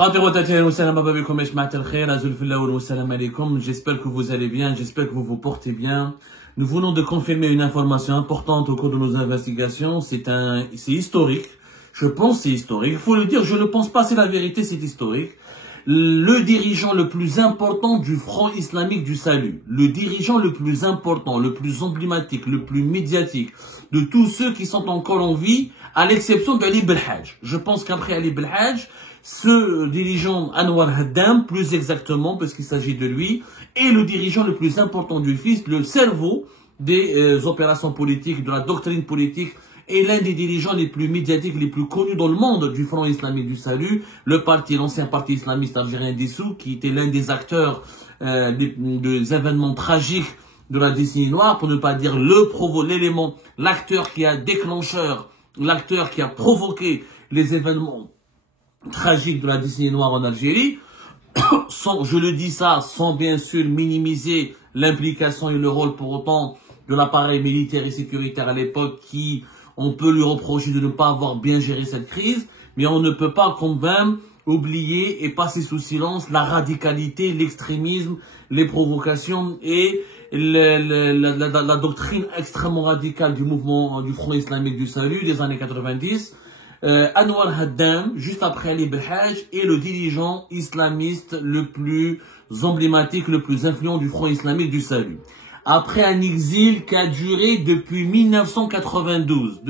J'espère que vous allez bien, j'espère que vous vous portez bien. Nous venons de confirmer une information importante au cours de nos investigations. C'est historique. Je pense que c'est historique. Il faut le dire, je ne pense pas, c'est la vérité, c'est historique. Le dirigeant le plus important du Front islamique du salut, le dirigeant le plus important, le plus emblématique, le plus médiatique de tous ceux qui sont encore en vie, à l'exception d'Ali Belhaj. Je pense qu'après Ali Belhaj, ce dirigeant Anwar Haddam, plus exactement, parce qu'il s'agit de lui, est le dirigeant le plus important du FIS, le cerveau des opérations politiques, de la doctrine politique, et l'un des dirigeants les plus médiatiques, les plus connus dans le monde du Front islamique du salut, l'ancien parti islamiste algérien dissous, qui était l'un des acteurs des événements tragiques de la décennie noire, pour ne pas dire l'élément, l'acteur qui a déclencheur, l'acteur qui a provoqué les événements tragiques de la décennie noire en Algérie. Je le dis ça sans bien sûr minimiser l'implication et le rôle pour autant de l'appareil militaire et sécuritaire à l'époque qui, on peut lui reprocher de ne pas avoir bien géré cette crise, mais on ne peut pas quand même oublier et passer sous silence la radicalité, l'extrémisme, les provocations et la doctrine extrêmement radicale du mouvement du Front islamique du salut des années 90. Anwar Haddam, juste après Ali Belhaj, est le dirigeant islamiste le plus emblématique, le plus influent du Front islamique du salut. Après un exil qui a duré depuis 1992.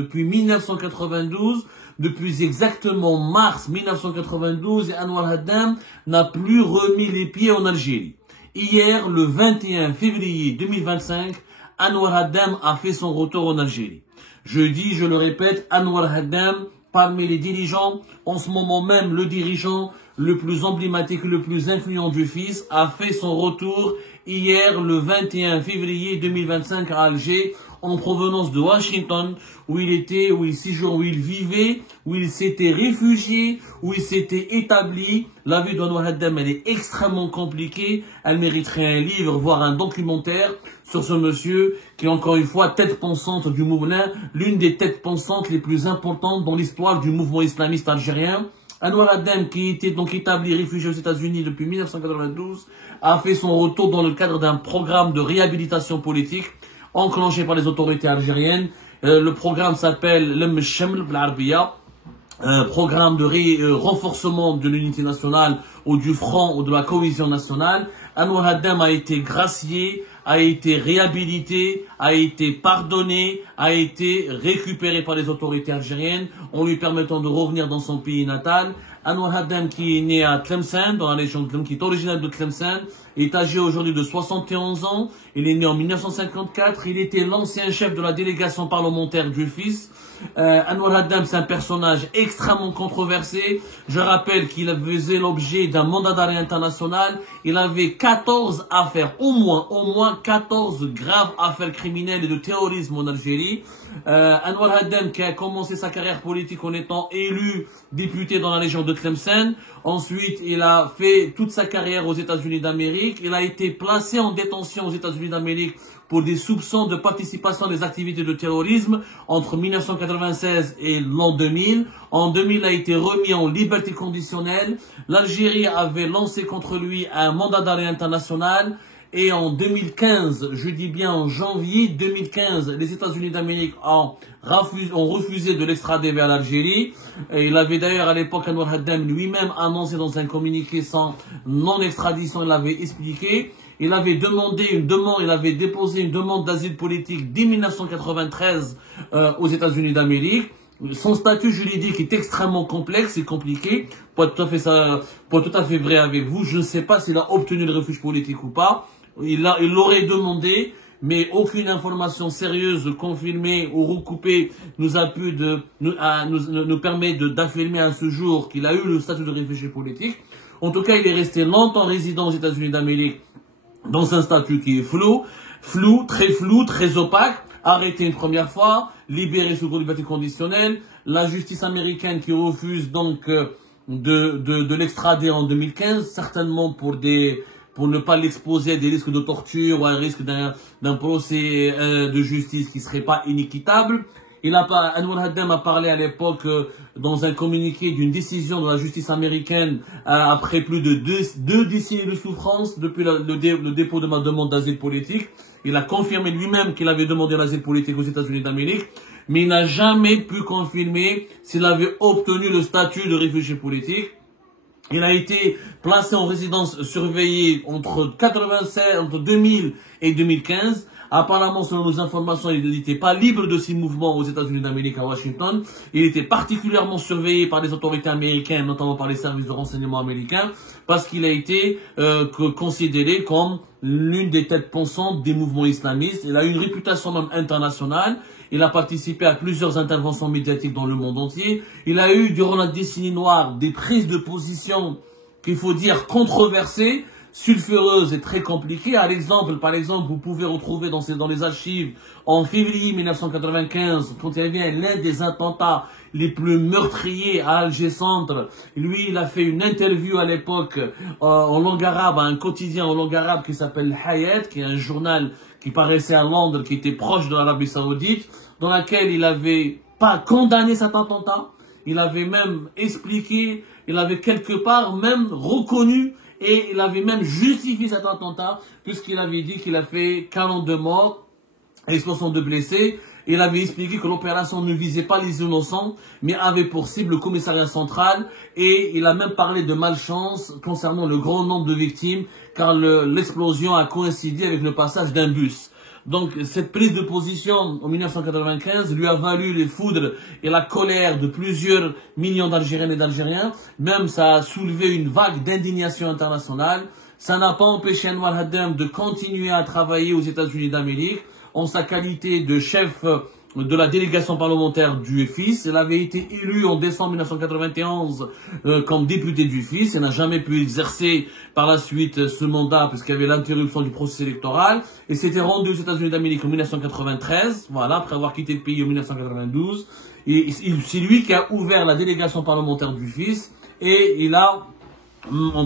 Depuis exactement mars 1992, Anwar Haddam n'a plus remis les pieds en Algérie. Hier, le 21 février 2025, Anwar Haddam a fait son retour en Algérie. Je le répète, Anwar Haddam, parmi les dirigeants, en ce moment même, le dirigeant le plus emblématique, le plus influent du FIS, a fait son retour hier, le 21 février 2025 à Alger, en provenance de Washington, où il vivait, où il s'était réfugié, où il s'était établi. La vie d'Anwar Haddam, elle est extrêmement compliquée. Elle mériterait un livre, voire un documentaire sur ce monsieur qui est encore une fois tête pensante du mouvement, l'une des têtes pensantes les plus importantes dans l'histoire du mouvement islamiste algérien. Anwar Haddam, qui était donc établi réfugié aux États-Unis depuis 1992, a fait son retour dans le cadre d'un programme de réhabilitation politique enclenché par les autorités algériennes. Le programme s'appelle l'Mshaml B'Arabia, programme de renforcement de l'unité nationale ou du front ou de la cohésion nationale. Anwar Haddam a été gracié, a été réhabilité, a été pardonné, a été récupéré par les autorités algériennes en lui permettant de revenir dans son pays natal. Anwar Haddam, qui est né à Tlemcen, dans la région de Tlemcen, qui est originaire de Tlemcen, est âgé aujourd'hui de 71 ans. Il est né en 1954. Il était l'ancien chef de la délégation parlementaire du FIS. Anwar Haddam, c'est un personnage extrêmement controversé. Je rappelle qu'il faisait l'objet d'un mandat d'arrêt international. Il avait 14 affaires, au moins 14 graves affaires criminelles et de terrorisme en Algérie. Anwar Haddam, qui a commencé sa carrière politique en étant élu député dans la région de Tlemcen. Ensuite, il a fait toute sa carrière aux États-Unis d'Amérique. Il a été placé en détention aux États-Unis d'Amérique pour des soupçons de participation à des activités de terrorisme entre 1996 et l'an 2000. En 2000, il a été remis en liberté conditionnelle. L'Algérie avait lancé contre lui un mandat d'arrêt international. Et en 2015, je dis bien en janvier 2015, les États-Unis d'Amérique ont refusé de l'extrader vers l'Algérie. Et il avait d'ailleurs à l'époque, Anwar Haddam lui-même annoncé dans un communiqué sans non-extradition, il avait expliqué. Il avait déposé une demande d'asile politique dès 1993 aux États-Unis d'Amérique. Son statut juridique est extrêmement complexe et compliqué. Pour être tout à fait vrai avec vous, je ne sais pas s'il a obtenu le refuge politique ou pas. Il l'aurait demandé, mais aucune information sérieuse, confirmée ou recoupée nous permet d'affirmer à ce jour qu'il a eu le statut de réfugié politique. En tout cas, il est resté longtemps résident aux États-Unis d'Amérique dans un statut qui est flou, très opaque. Arrêté une première fois, libéré sous liberté conditionnelle, la justice américaine qui refuse donc de l'extrader en 2015, certainement pour ne pas l'exposer à des risques de torture ou à un risque d'un procès de justice qui serait pas inéquitable. Anwar Haddam a parlé à l'époque dans un communiqué d'une décision de la justice américaine après plus de deux décennies de souffrance depuis le dépôt de ma demande d'asile politique. Il a confirmé lui-même qu'il avait demandé l'asile politique aux États-Unis d'Amérique, mais il n'a jamais pu confirmer s'il avait obtenu le statut de réfugié politique. Il a été placé en résidence surveillée entre 2000 et 2015. Apparemment, selon nos informations, il n'était pas libre de ses mouvements aux États-Unis d'Amérique à Washington. Il était particulièrement surveillé par les autorités américaines, notamment par les services de renseignement américains, parce qu'il a été considéré comme l'une des têtes pensantes des mouvements islamistes. Il a eu une réputation même internationale. Il a participé à plusieurs interventions médiatiques dans le monde entier. Il a eu, durant la décennie noire, des prises de position qu'il faut dire controversées, sulfureuses et très compliquées. Par exemple, vous pouvez retrouver dans les archives, en février 1995, quand il y avait l'un des attentats les plus meurtriers à Alger Centre. Lui, il a fait une interview à l'époque en langue arabe, à un quotidien en langue arabe qui s'appelle Hayat, qui est un journal qui paraissait à Londres, qui était proche de l'Arabie Saoudite, dans laquelle il avait pas condamné cet attentat, il avait même expliqué, il avait quelque part même reconnu et il avait même justifié cet attentat, puisqu'il avait dit qu'il a fait 42 morts et 62 blessés. Il avait expliqué que l'opération ne visait pas les innocents, mais avait pour cible le commissariat central. Et il a même parlé de malchance concernant le grand nombre de victimes, car l'explosion a coïncidé avec le passage d'un bus. Donc, cette prise de position en 1995 lui a valu les foudres et la colère de plusieurs millions d'Algériennes et d'Algériens. Même, ça a soulevé une vague d'indignation internationale. Ça n'a pas empêché Anwar Haddam de continuer à travailler aux États-Unis d'Amérique en sa qualité de chef de la délégation parlementaire du FIS. Il avait été élu en décembre 1991 comme député du FIS. Il n'a jamais pu exercer par la suite ce mandat puisqu'il y avait l'interruption du processus électoral. Et s'était rendu aux États-Unis d'Amérique en 1993, voilà, après avoir quitté le pays en 1992. Et c'est lui qui a ouvert la délégation parlementaire du FIS et il a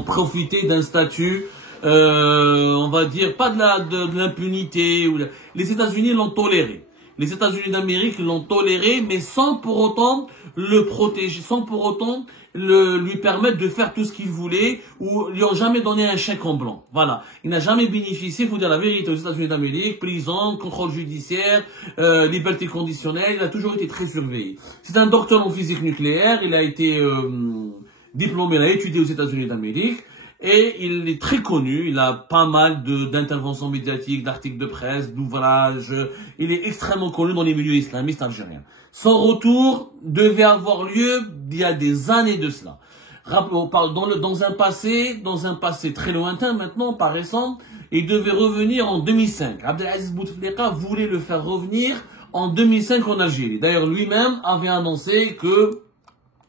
profité d'un statut on va dire, pas de l'impunité. Les États-Unis l'ont toléré. Les États-Unis d'Amérique l'ont toléré, mais sans pour autant le protéger, sans pour autant lui permettre de faire tout ce qu'il voulait, ou lui ont jamais donné un chèque en blanc. Voilà. Il n'a jamais bénéficié, il faut dire la vérité, aux États-Unis d'Amérique, prison, contrôle judiciaire, liberté conditionnelle, il a toujours été très surveillé. C'est un docteur en physique nucléaire, il a été diplômé, il a étudié aux États-Unis d'Amérique. Et il est très connu, il a pas mal d'interventions médiatiques, d'articles de presse, d'ouvrages. Il est extrêmement connu dans les milieux islamistes algériens. Son retour devait avoir lieu il y a des années de cela. Dans un passé très lointain maintenant, pas récent, il devait revenir en 2005. Abdelaziz Bouteflika voulait le faire revenir en 2005 en Algérie. D'ailleurs, lui-même avait annoncé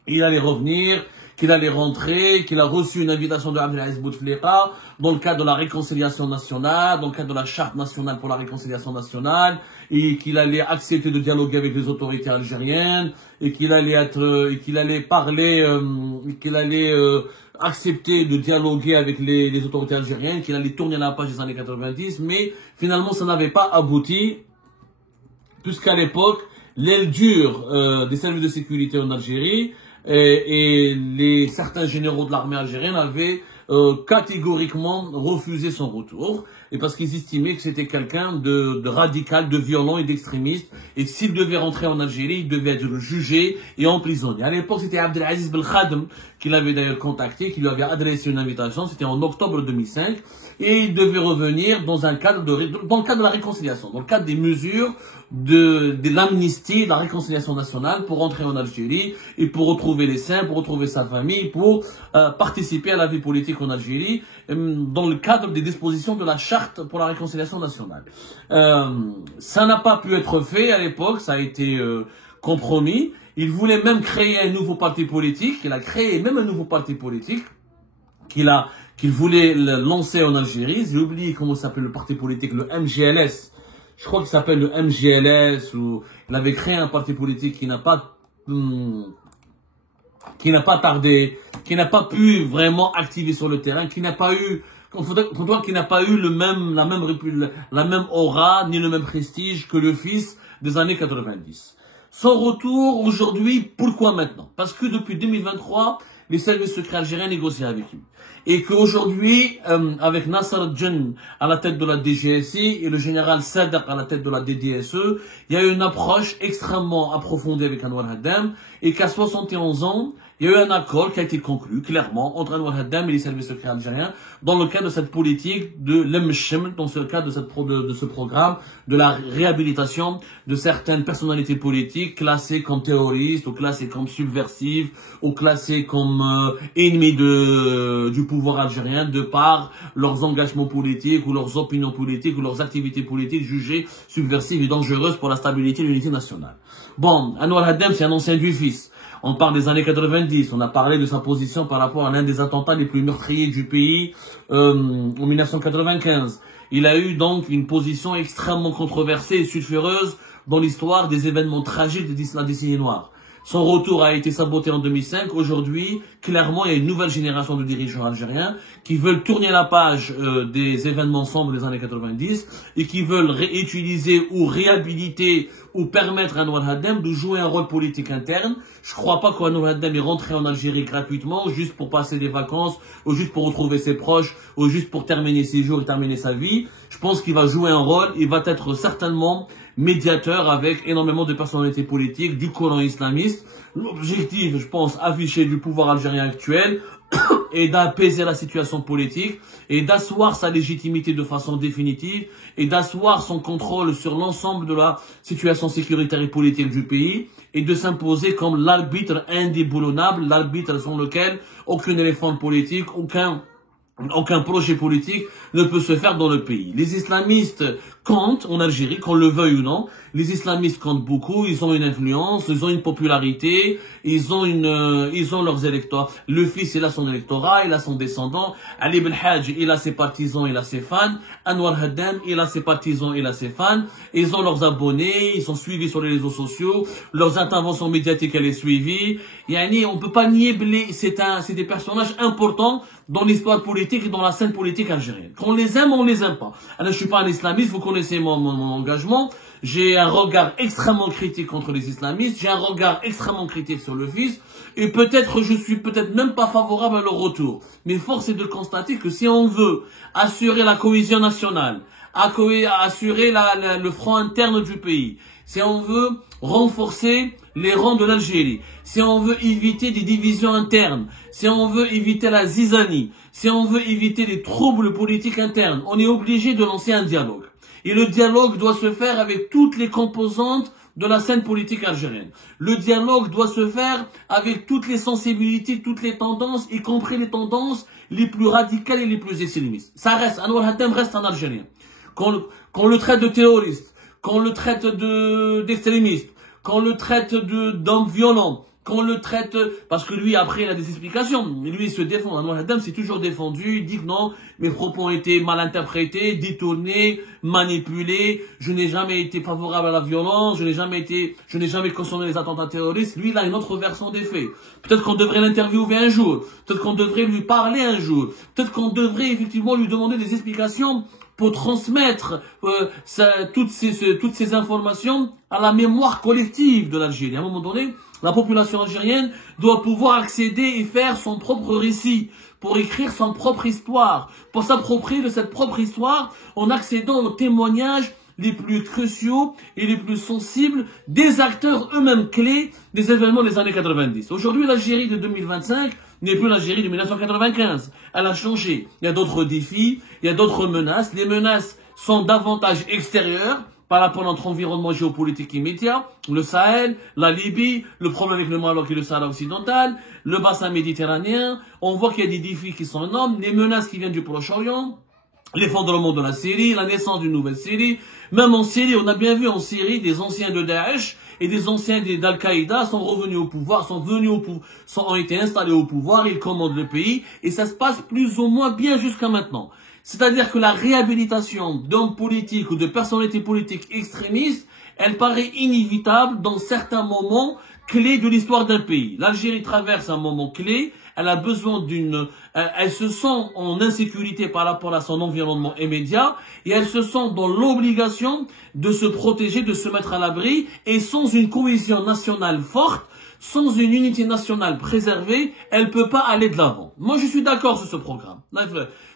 qu'il allait revenir, qu'il allait rentrer, qu'il a reçu une invitation de Abdelaziz Bouteflika dans le cadre de la réconciliation nationale, dans le cadre de la charte nationale pour la réconciliation nationale, et qu'il allait accepter de dialoguer avec les autorités algériennes, et qu'il allait accepter de dialoguer avec les autorités algériennes, qu'il allait tourner la page des années 90, mais finalement ça n'avait pas abouti, puisqu'à l'époque, l'aile dure des services de sécurité en Algérie et certains généraux de l'armée algérienne avaient catégoriquement refusé son retour, et parce qu'ils estimaient que c'était quelqu'un de radical, de violent et d'extrémiste, et que s'il devait rentrer en Algérie, il devait être jugé et emprisonné. À l'époque, c'était Abdelaziz Belkhadem qui l'avait d'ailleurs contacté, qui lui avait adressé une invitation, c'était en octobre 2005, et il devait revenir dans le cadre de la réconciliation, dans le cadre des mesures de l'amnistie, de la réconciliation nationale, pour rentrer en Algérie et pour retrouver les siens, pour retrouver sa famille, pour participer à la vie politique en Algérie, dans le cadre des dispositions de la charte pour la réconciliation nationale. Ça n'a pas pu être fait à l'époque, ça a été compromis. Il voulait même créer un nouveau parti politique, il a créé même un nouveau parti politique qu'il voulait lancer en Algérie. J'ai oublié comment s'appelle le parti politique, le MGLS. Je crois qu'il s'appelle le MGLS, ou il avait créé un parti politique qui n'a pas tardé, qui n'a pas pu vraiment activer sur le terrain, qui n'a pas eu, qui n'a pas eu la même aura, ni le même prestige que le fils des années 90. Son retour aujourd'hui, pourquoi maintenant? Parce que depuis 2023, les services secrets algériens négocient avec lui. Et qu'aujourd'hui, avec Nasser Djen à la tête de la DGSI et le général Sadr à la tête de la DDSE, il y a eu une approche extrêmement approfondie avec Anwar Haddam et qu'à 71 ans, il y a eu un accord qui a été conclu clairement entre Anwar Haddam et les services secrets algériens dans le cadre de cette politique de l'Emshem, dans ce cadre de ce programme de la réhabilitation de certaines personnalités politiques classées comme terroristes ou classées comme subversives ou classées comme ennemis du pouvoir algérien de par leurs engagements politiques ou leurs opinions politiques ou leurs activités politiques jugées subversives et dangereuses pour la stabilité et l'unité nationale. Bon, Anwar Haddam, c'est un ancien du fils. On parle des années 90, on a parlé de sa position par rapport à l'un des attentats les plus meurtriers du pays en 1995. Il a eu donc une position extrêmement controversée et sulfureuse dans l'histoire des événements tragiques de la décennie noire. Son retour a été saboté en 2005. Aujourd'hui, clairement, il y a une nouvelle génération de dirigeants algériens qui veulent tourner la page des événements sombres des années 90 et qui veulent réutiliser ou réhabiliter ou permettre à Anwar Haddam de jouer un rôle politique interne. Je ne crois pas qu'Anwar Haddam est rentré en Algérie gratuitement, juste pour passer des vacances, ou juste pour retrouver ses proches, ou juste pour terminer ses jours et terminer sa vie. Je pense qu'il va jouer un rôle, il va être certainement médiateur avec énormément de personnalités politiques du Coran islamiste. L'objectif, je pense, affiché du pouvoir algérien actuel est d'apaiser la situation politique et d'asseoir sa légitimité de façon définitive et d'asseoir son contrôle sur l'ensemble de la situation sécuritaire et politique du pays et de s'imposer comme l'arbitre indéboulonnable, l'arbitre sans lequel aucun éléphant politique, aucun projet politique ne peut se faire dans le pays. Les islamistes comptent en Algérie, qu'on le veuille ou non. Les islamistes comptent beaucoup, ils ont une influence, ils ont une popularité, ils ont leurs électeurs. Le fils, il a son électorat, il a son descendant. Ali Belhadj, il a ses partisans, il a ses fans. Anwar Haddam, il a ses partisans, il a ses fans. Ils ont leurs abonnés, ils sont suivis sur les réseaux sociaux. Leurs interventions médiatiques, elle est suivie. Yani, on peut pas nier, c'est des personnages importants dans l'histoire politique et dans la scène politique algérienne. Qu'on les aime ou on les aime pas. Alors, je suis pas un islamiste, vous connaissez mon engagement. J'ai un regard extrêmement critique contre les islamistes. J'ai un regard extrêmement critique sur le fils. Et peut-être, je suis peut-être même pas favorable à leur retour. Mais force est de constater que si on veut assurer la cohésion nationale, assurer le front interne du pays, si on veut renforcer les rangs de l'Algérie, si on veut éviter des divisions internes, si on veut éviter la zizanie, si on veut éviter les troubles politiques internes, on est obligé de lancer un dialogue. Et le dialogue doit se faire avec toutes les composantes de la scène politique algérienne. Le dialogue doit se faire avec toutes les sensibilités, toutes les tendances, y compris les tendances les plus radicales et les plus extrémistes. Ça reste, Anwar Haddam reste un Algérien. Qu'on le traite de terroriste, qu'on le traite d'extrémiste, qu'on le traite d'homme violent, qu'on le traite, parce que lui, après, il a des explications. Lui, il se défend. Anwar Haddam s'est toujours défendu. Il dit que non, mes propos ont été mal interprétés, détournés, manipulés. Je n'ai jamais été favorable à la violence. Je n'ai jamais cautionné les attentats terroristes. Lui, il a une autre version des faits. Peut-être qu'on devrait l'interviewer un jour. Peut-être qu'on devrait lui parler un jour. Peut-être qu'on devrait effectivement lui demander des explications pour transmettre toutes ces informations à la mémoire collective de l'Algérie. À un moment donné, la population algérienne doit pouvoir accéder et faire son propre récit, pour écrire son propre histoire, pour s'approprier de cette propre histoire en accédant aux témoignages les plus cruciaux et les plus sensibles des acteurs eux-mêmes clés des événements des années 90. Aujourd'hui, l'Algérie de 2025 n'est plus l'Algérie de 1995. Elle a changé. Il y a d'autres défis, il y a d'autres menaces. Les menaces sont davantage extérieures par rapport à notre environnement géopolitique immédiat, le Sahel, la Libye, le problème avec le Maroc et le Sahara occidental, le bassin méditerranéen. On voit qu'il y a des défis qui sont énormes, les menaces qui viennent du Proche-Orient, l'effondrement de la Syrie, la naissance d'une nouvelle Syrie. Même en Syrie, on a bien vu en Syrie, des anciens de Daesh et des anciens d'Al-Qaïda sont revenus au pouvoir, ont été installés au pouvoir, ils commandent le pays, et ça se passe plus ou moins bien jusqu'à maintenant. C'est-à-dire que la réhabilitation d'hommes politiques ou de personnalités politiques extrémistes, elle paraît inévitable dans certains moments clés de l'histoire d'un pays. L'Algérie traverse un moment clé, elle a besoin elle se sent en insécurité par rapport à son environnement immédiat et elle se sent dans l'obligation de se protéger, de se mettre à l'abri et sans une cohésion nationale forte, sans une unité nationale préservée, elle ne peut pas aller de l'avant. Moi, je suis d'accord sur ce programme.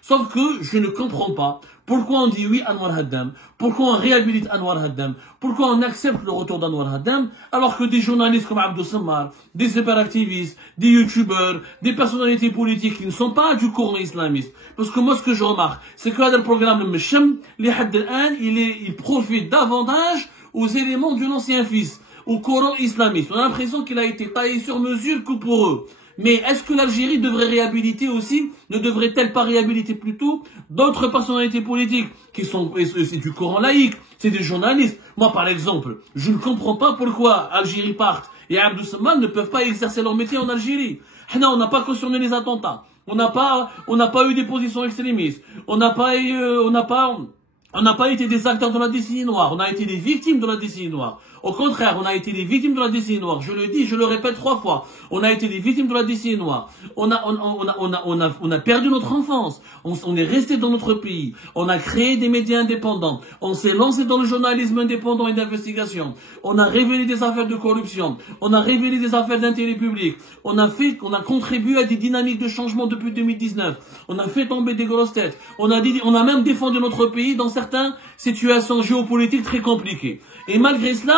Sauf que je ne comprends pas pourquoi on dit oui à Anwar Haddam, pourquoi on réhabilite Anwar Haddam, pourquoi on accepte le retour d'Anwar Haddam, alors que des journalistes comme Abdou Sammar, des hyperactivistes, des youtubeurs, des personnalités politiques qui ne sont pas du courant islamiste. Parce que moi, ce que je remarque, c'est que le programme, le Mesham, il profite davantage aux éléments de l'ancien fils, au Coran islamiste. On a l'impression qu'il a été taillé sur mesure que pour eux. Mais est-ce que l'Algérie devrait réhabiliter aussi, ne devrait-elle pas réhabiliter plutôt d'autres personnalités politiques qui sont, c'est du Coran laïque, c'est des journalistes. Moi, par exemple, je ne comprends pas pourquoi Algérie parte et Abdou Sammar ne peuvent pas exercer leur métier en Algérie. On n'a pas cautionné les attentats. On n'a pas eu des positions extrémistes. On n'a pas été des acteurs de la décennie noire, on a été des victimes de la décennie noire. Au contraire, on a été des victimes de la décennie noire. Je le dis, je le répète 3 fois. On a été des victimes de la décennie noire. On a perdu notre enfance. On est resté dans notre pays. On a créé des médias indépendants. On s'est lancé dans le journalisme indépendant et d'investigation. On a révélé des affaires de corruption. On a révélé des affaires d'intérêt public. On a contribué à des dynamiques de changement depuis 2019. On a fait tomber des grosses têtes. On a même défendu notre pays dans certaines situations géopolitiques très compliquées. Et malgré cela,